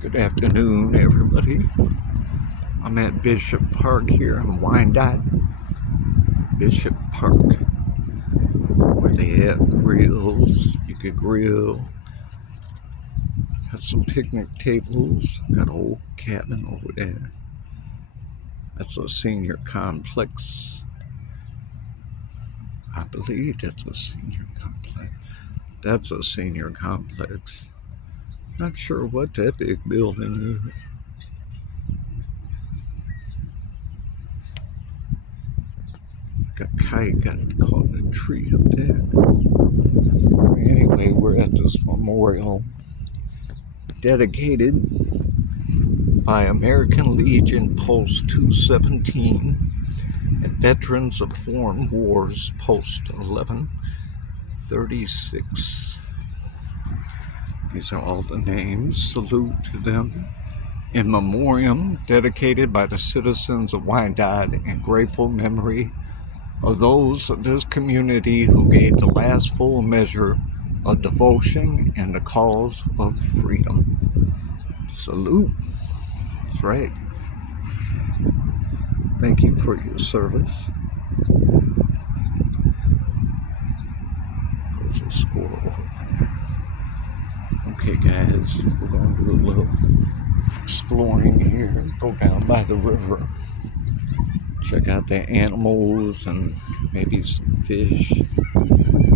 Good afternoon, everybody. I'm at Bishop Park here in Wyandotte. Bishop Park, where they have grills. You could grill. Got some picnic tables. Got an old cabin over there. That's a senior complex. I believe that's a senior complex. That's a senior complex. Not sure what that big building is. Got kite, got caught in a tree up there. Anyway, we're at this memorial dedicated by American Legion Post 217 and Veterans of Foreign Wars Post 1136. These are all the names. Salute to them. In memoriam dedicated by the citizens of Wyandotte in grateful memory of those of this community who gave the last full measure of devotion in the cause of freedom. Salute. That's right. Thank you for your service. There's a squirrel over there. Okay, guys, we're going to do a little exploring here. Go down by the river. Check out the animals and maybe some fish.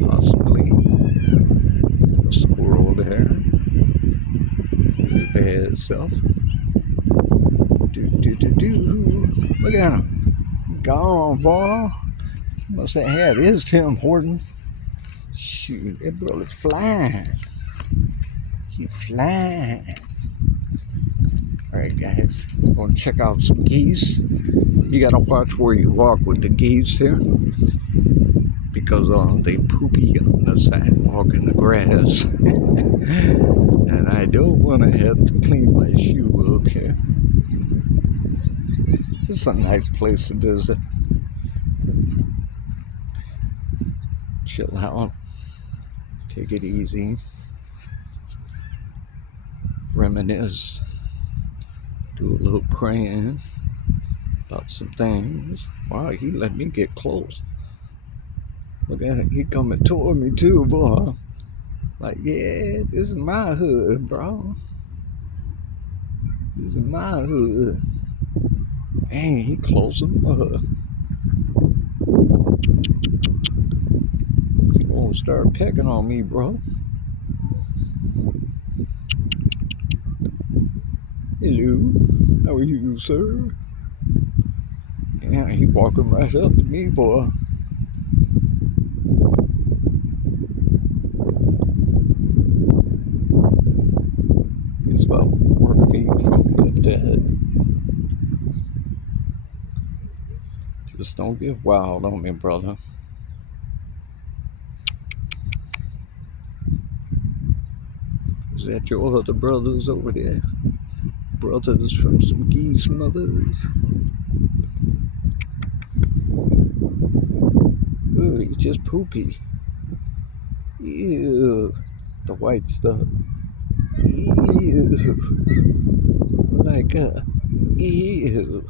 Possibly. A squirrel there. His bad self. Look at him. Gone, boy. Must have had his Tim Hortons. Shoot, that brother's flying. He's flying. Alright, guys. We're going to check out some geese. You got to watch where you walk with the geese here. Because they poopy on the sidewalk in the grass. And I don't want to have to clean my shoe up here. It's a nice place to visit. Chill out. Take it easy. Reminisce. Do a little praying about some things. Wow, he let me get close. Look at him. He coming toward me too, boy. Like, yeah, this is my hood, bro. This is my hood. Dang, he close enough. He won't start pecking on me, bro. Hello, how are you, sir? Yeah, he walking right up to me, boy. He's about 4 feet from me up dead. Just don't get wild on me, brother. Is that your other brothers over there? Brothers from some geese mothers. Ooh, you just poopy. Ew. The white stuff. Ew. Like ew.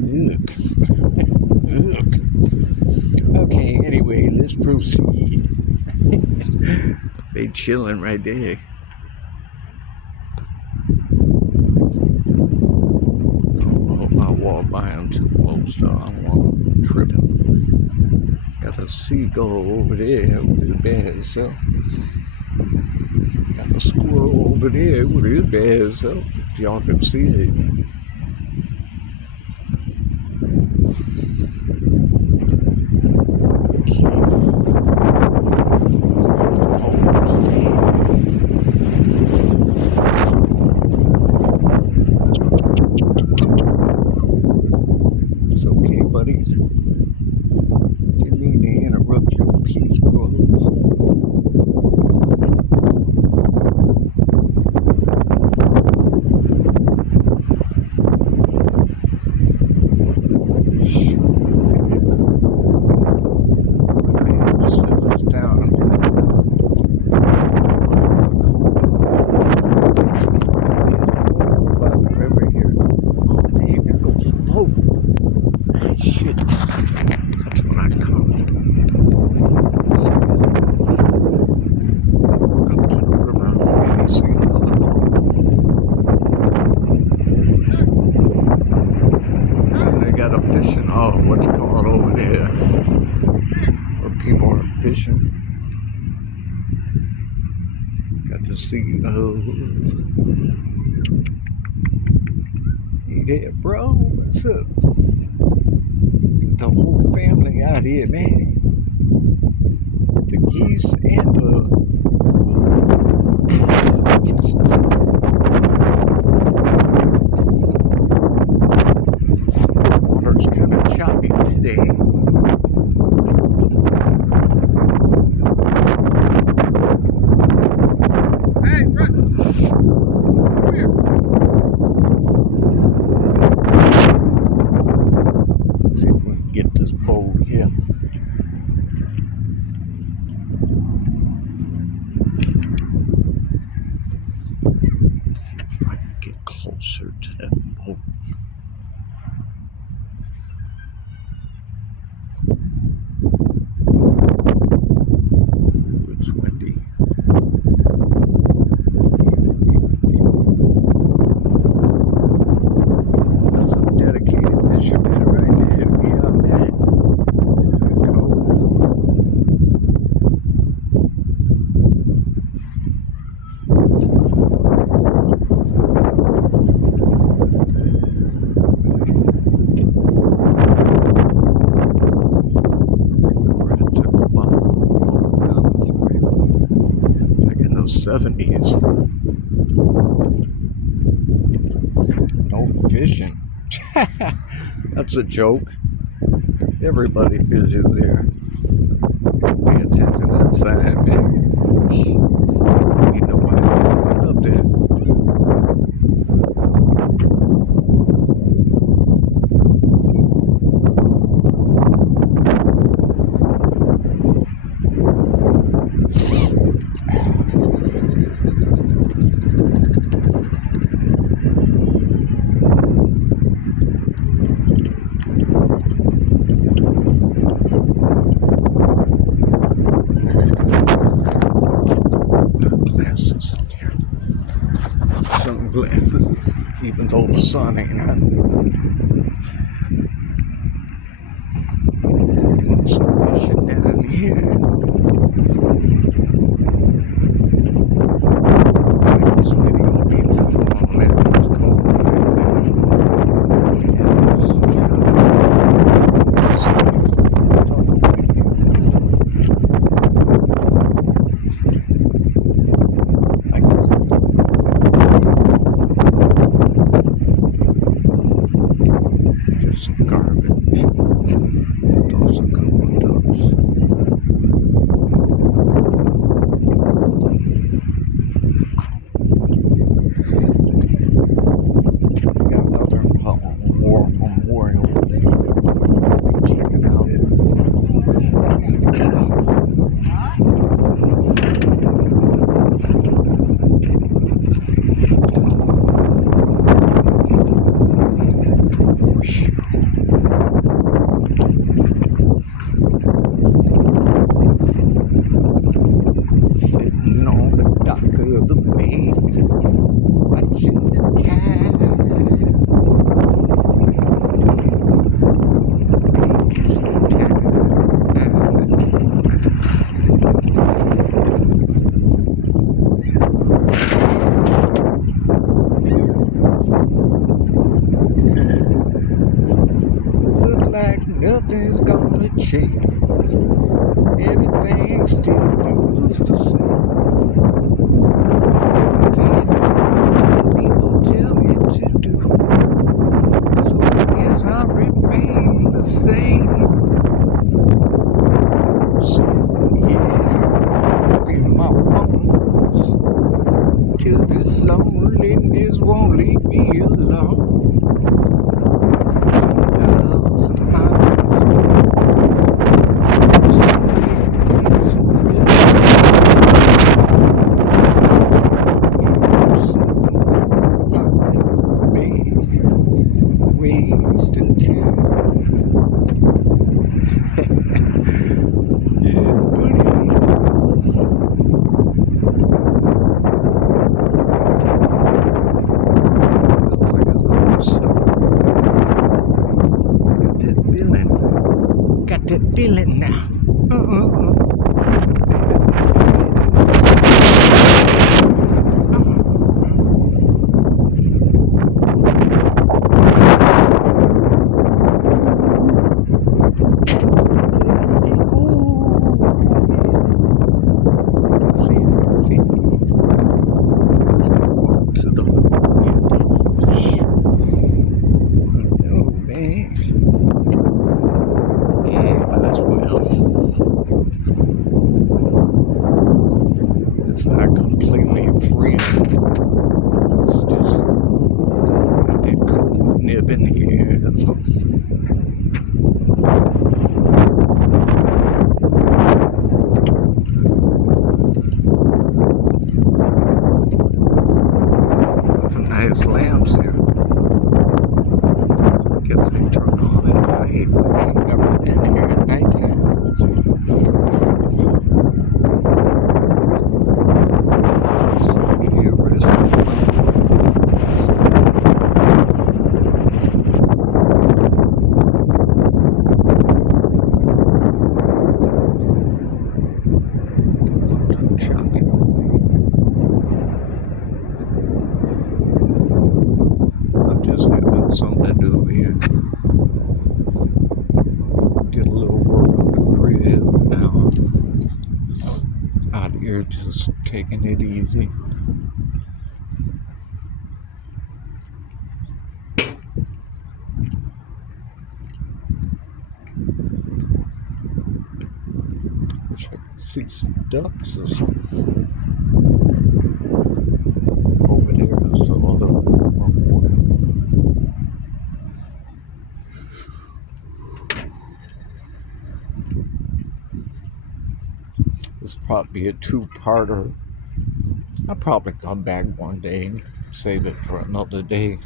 Look. Look. Okay, anyway, let's proceed. They chilling right there. I hope I walk by them too close, so I don't want them tripping. Got a seagull over there with his bad self. Got a squirrel over there with his bad self. If y'all can see it. It's okay, buddies. Didn't mean to interrupt your peace, bros. area where people are fishing. Got to see hey there, bro. What's up? Got the whole family out here, man. The geese and the water's kind of choppy today. Hey, Russ! Come here! Let's see if we can get this boat here. Let's see if I can get closer to that boat. Ooh, it's windy. That's some dedicated fishermen right there to be on that. Cool. Back in those 70s. No fishing. That's a joke. Everybody fishes there. Pay attention to that sign, man. Ain't nobody gonna put up there. Sunglasses, even though the sun ain't out. Doing some fishing down here. This video will be too long, man. It's cold right now. Some garbage. Those are a couple of ducks. Got another war memorial. Check it out. Sitting on the dock of the bay, watching the tide. It's the tide. Look like nothing's gonna change. Everything still feels the same. I can't do what people tell me to do, so I guess I'll remain the same. Sitting here, rocking my bones, till this loneliness won't leave me alone. 2,000 miles. Feel it now. It's not completely free. It's just got that cool nib in here. Some nice lamps here. Guess they turn on at night. I've never been here at nighttime. Shopping over here. I'm just having something to do here. Did a little work on the crib now. Out here just taking it easy. Wish I could see some ducks or something. Over there is the other memorial. This will probably be a two-parter. I'll probably come back one day and save it for another day.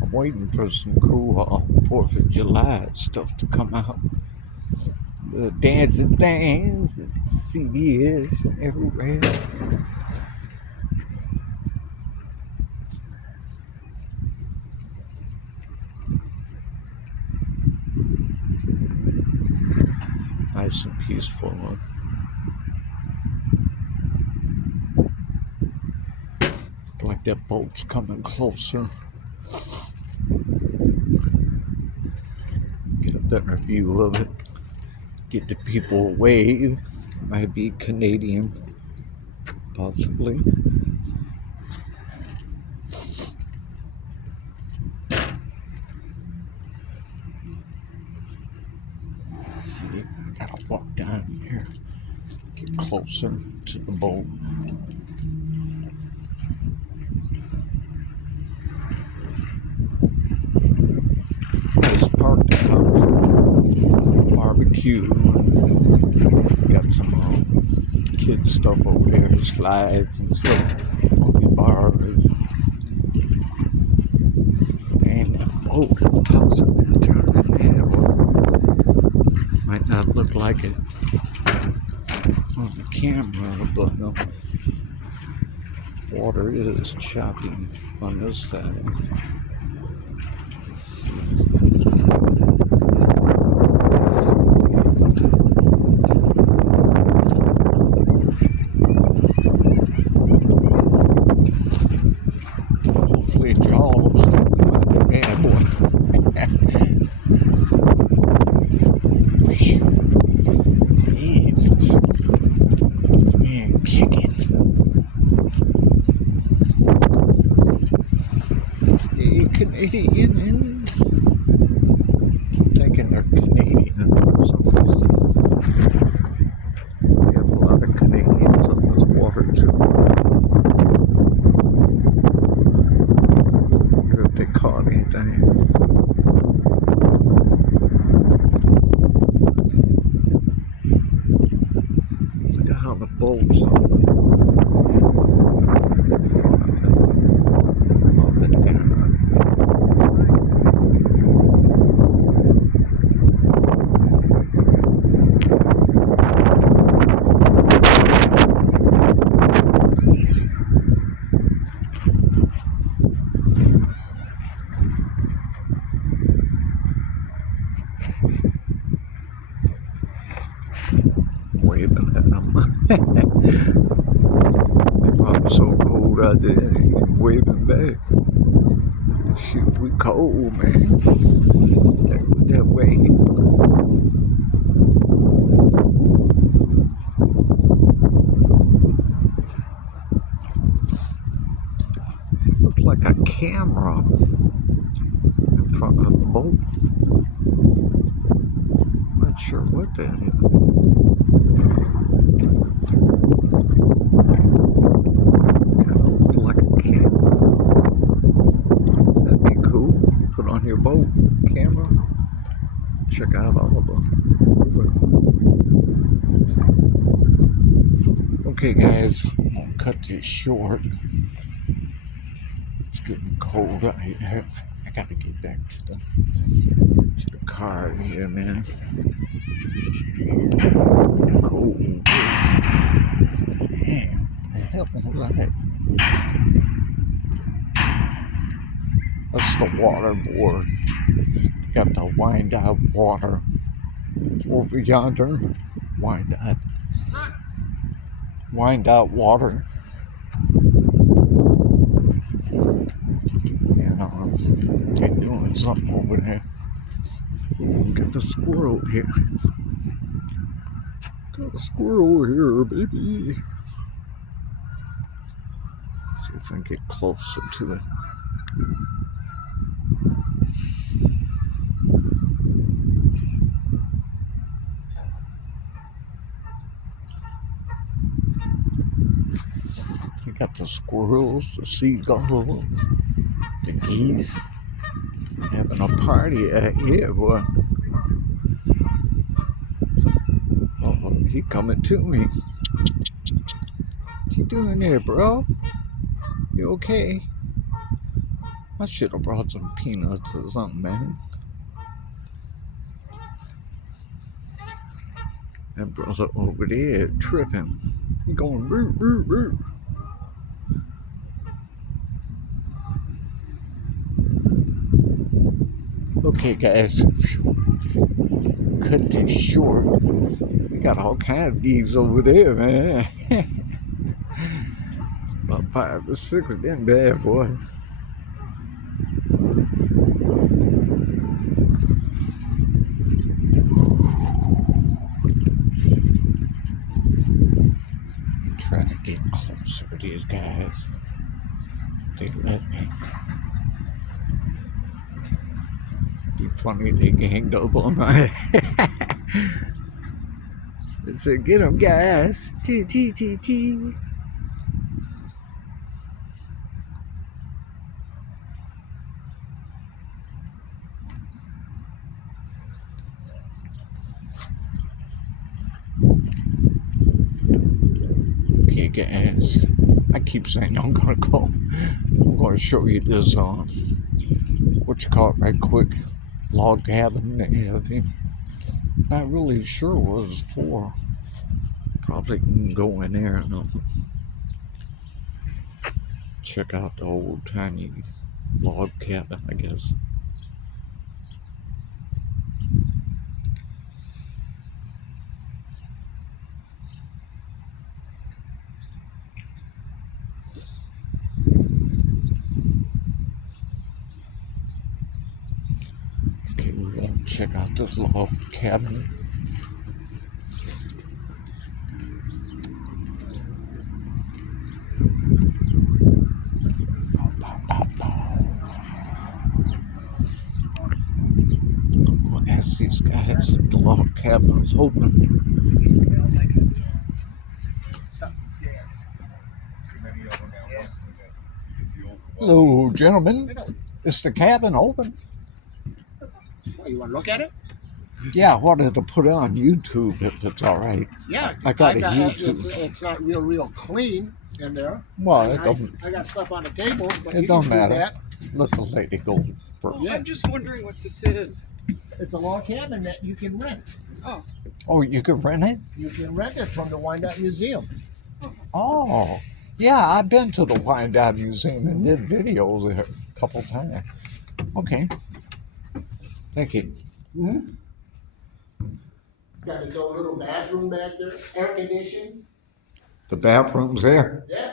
I'm waiting for some cool 4th of July stuff to come out. The dancing things at CBS and everywhere. Nice and peaceful. Like that boat's coming closer. Get a better view of it. Get the people wave. Might be Canadian, possibly. Let's see, I gotta walk down here. Get closer to the boat. Nice park to come to. Barbecue. Got some kid stuff over there, slides and stuff. Monkey bars. And that boat tossing and turning there. Might not look like it on the camera, but water is choppy on this side. Let's see. Hopefully Jaws, the bad boy. Jesus. Man, kicking. Hey, They probably so cold out there, waving back. Shoot, we cold, man. That way. Looks like a camera in front of the boat. Not sure what that is. Kind of looks like a camera. That'd be cool. Put on your boat camera. Check out all of them. Okay, guys, I'm gonna cut this short. It's getting cold out here. I gotta get back to the car here, man. It's cold. Damn, the hell was that? That's the water board. Got the wind out water over yonder. Wind out water. And they're doing something over there. Ooh, get the squirrel here. Got a squirrel here, baby. Let's see if I can get closer to it. You got the squirrels, the seagulls, the geese. Having a party out here, boy. Oh, he coming to me. What you doing there, bro? You okay? I should have brought some peanuts or something, man. That brother over there tripping. He going boo, boo, boo. Okay, guys. Cut this short. We got all kinds of geese over there, man. About 5 or 6 of them bad boys. I'm trying to get closer to these guys. They let me. Be funny they ganged up on my head. They said, get them, guys. T. Okay, guys. I keep saying I'm gonna go. I'm gonna show you this what you call it right quick. Log cabin they have here. Not really sure what it's for. Probably can go in there and check out the old tiny log cabin, I guess. Okay, we're gonna check out this log cabin. I'm gonna ask these guys if the log cabin is open. Hello, gentlemen. Is the cabin open? What, you want to look at it? Yeah, I wanted to put it on YouTube if it's all right. Yeah, I got a YouTube. It's not real clean in there. Well, it doesn't. I got stuff on the table, but It you don't can do matter. that. Let the lady go first. Well, I'm just wondering what this is. It's a log cabin that you can rent. Oh, you can rent it? You can rent it from the Wyandotte Museum. Oh, yeah, I've been to the Wyandotte Museum and did videos there a couple times. Okay. Thank you. It's got its own little bathroom back there, air conditioned. The bathroom's there. Yeah.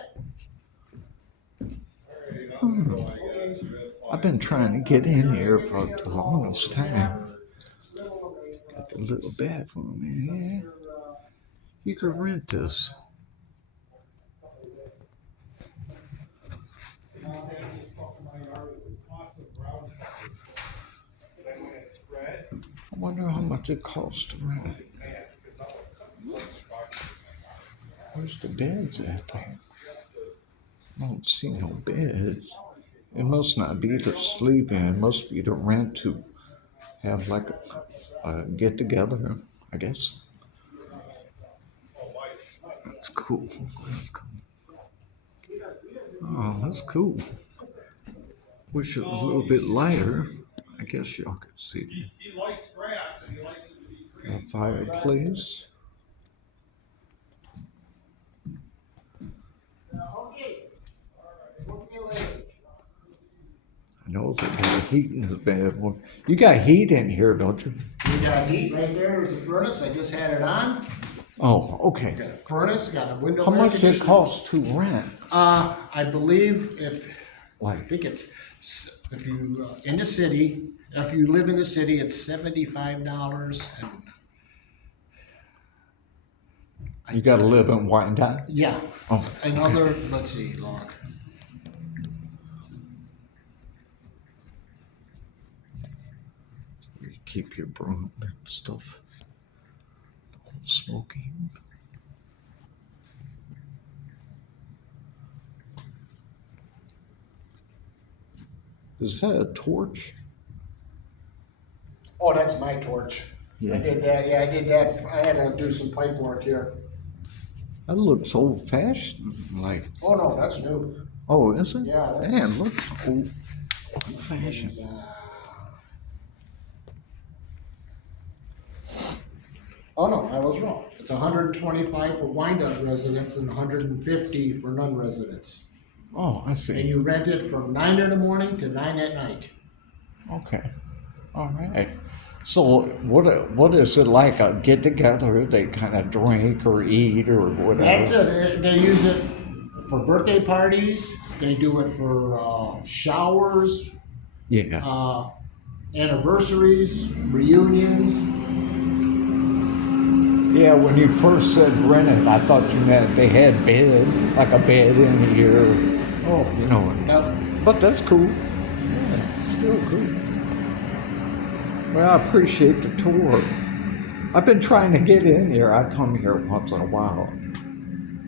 I've been trying to get in here for the longest time. Got the little bathroom in here. You could rent this. I wonder how much it costs to rent it. Where's the beds at there? I don't see no beds. It must not be to sleep in. It must be to rent to have like a get together, I guess. That's cool. That's cool. Oh, that's cool. Wish it was a little bit lighter. I guess y'all could see it. He likes grass and he likes it to be green. A fireplace. Okay. We'll see you later. I know they got heat in the bed. Well, you got heat in here, don't you? We got heat right there. There's a furnace. I just had it on. Oh, okay. Got a furnace. Got a window. How air much it conditioner. cost to rent? I believe I Like, think it's if you in the city. If you live in the city, it's $75 and you got to live in Wyandotte? yeah. Oh, Another, let's see, log. You keep your broom and stuff. Smoking. Is that a torch? Oh, that's my torch. Yeah. I did that. Yeah, I did that. I had to do some pipe work here. That looks old fashioned. Like, Oh no, that's new. oh, is it? Yeah, that's- Man, it looks old fashioned. Oh no, I was wrong. It's 125 for Wyandotte residents and 150 for non-residents. Oh, I And see. you rent it from 9 in the morning to 9 at night. Okay. All right. So, what is it like? A get together? They kind of drink or eat or whatever. That's it. They use it for birthday parties. They do it for showers, Yeah. anniversaries, reunions. Yeah. When you first said rented, I thought you meant they had bed, like a bed in here. Oh, You know. now, But that's cool. Yeah, still cool. Well, I appreciate the tour. I've been trying to get in here. I come here once in a while,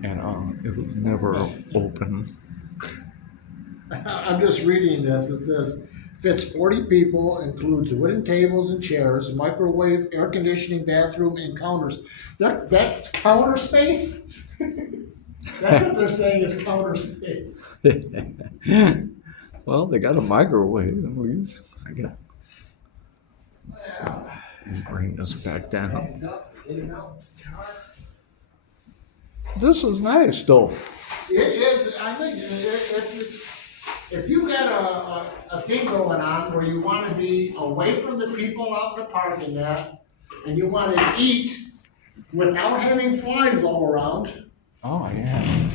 and it was never open. I'm just reading this. It says fits 40 people, includes wooden tables and chairs, microwave, air conditioning, bathroom, and counters. That's counter space. That's what they're saying is counter space. Well, they got a microwave at least. I got. So, bring this back down. This is nice, though. It is. I think if you got a thing going on where you want to be away from the people out in the parking lot, and you want to eat without having flies all around. Oh yeah,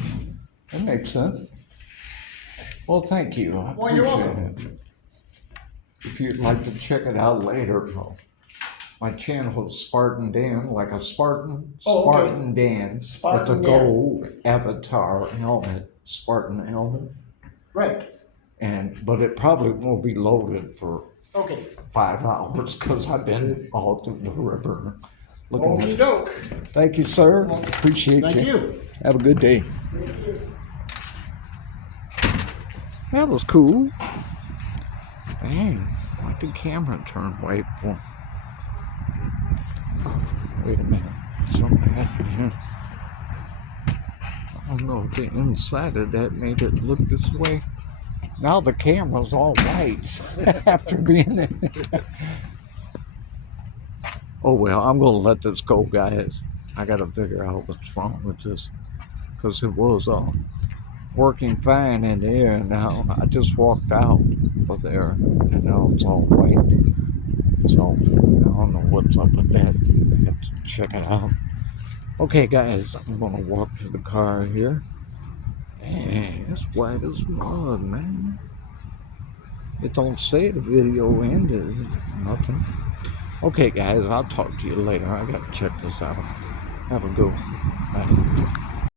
that makes sense. Well, thank you. I Well, you're appreciate welcome. it. If you'd like to check it out later, my channel is Spartan Dan, like a Spartan, Oh, okay. Spartan Dan, Spartan with a Dan. gold avatar helmet, Spartan helmet, Right. but it probably won't be loaded for Okay. 5 hours because I've been all through the river. Looking Okey at. doke. Thank you, sir. Appreciate Thank you. you. Have a good day. That was cool. Dang, why did the camera turn white for? Wait a minute, something happened here. I don't know if the inside of that made it look this way. Now the camera's all white after being in it. Oh well, I'm gonna let this go, guys. I gotta figure out what's wrong with this. Because it was working fine in there, and now I just walked out of there, and now it's all white. So I don't know what's up with that. I have to check it out. Okay, guys, I'm gonna walk to the car here. And it's white as mud, man. It don't say the video ended, nothing. Okay, guys, I'll talk to you later. I gotta check this out. Have a good one. Bye.